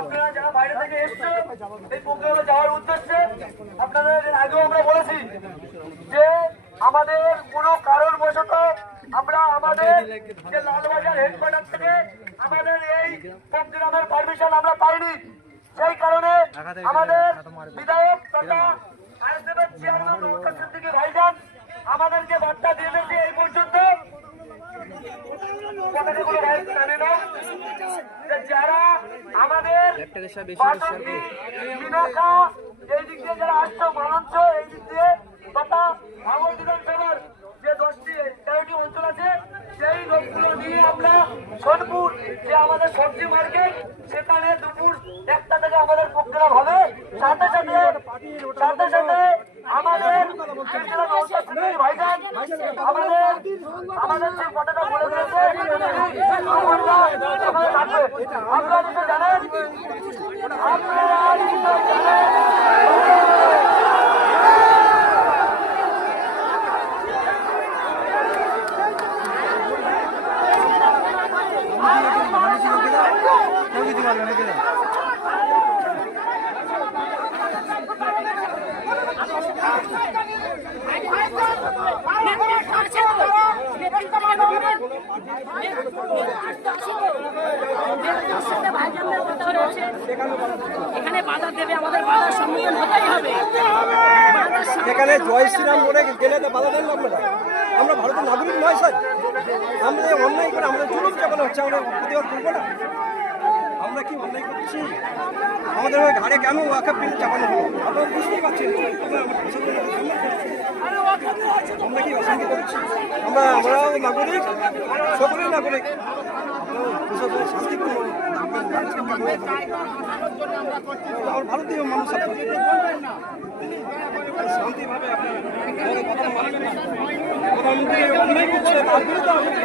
আপনারা যারা বাইরে থেকে এসছে এই প্রোগ্রামে যাওয়ার উদ্দেশ্যে আপনাদের আগেও আমরা বলেছি যে আমাদের কোনো কারণবশত আমরা আমাদের যে লালবাজার হেডকোয়ার্টার থেকে আমাদের এই প্রোগ্রামের পারমিশন আমরা পাইনি। সেই কারণে আমাদের বিধায়ক তথা আইএসএফের চেয়ারম্যান নওশাদ সিদ্দিকী ভাইজান আমাদেরকে বার্তা দিয়ে দিয়েছে এই পর্যন্ত যারা আমাদের এই দিক দিয়ে যারা আসছো মালঞ্চ এই দিক দিয়ে তথা ভাঙড় বিধানসভার যে 10-13টি অঞ্চল আছে সেই লোকগুলো নিয়ে আমরা সোনপুর যে আমাদের সবজি মার্কেট সেখানে দুপুর 1টা থেকে আমাদের প্রোগ্রাম হবে। সাথে সাথে আমাদের ভাইজান আমাদের যে কথাটা বলে দিয়েছে আপনারা জানেন এখানে বাধা দেবে, আমাদের বাধার সম্মুখীন হতেই হবে। এখানে জয় শ্রীরাম বলে গেলে তো বাধা দেন আপনারা? আমরা ভারতের নাগরিক নয় স্যার? আমরা যে অন্যায় করে আমাদের জুলুম চাপানো হচ্ছে, আমরা প্রতিবাদ করবো না? আমরা কি অন্যায় করছি? আমাদের ওই ঘাড়ে কেন ওয়াকফ বিল চাপানো হলো আপনারা বুঝতেই পারছেন। আমরা কি অশান্তি করছি? আমরাও নাগরিক, সকলেই নাগরিক, শান্তিপূর্ণ আমার ভারতীয় মানুষ শান্তিভাবে প্রধানমন্ত্রী অন্যায় করছে তার আমাদের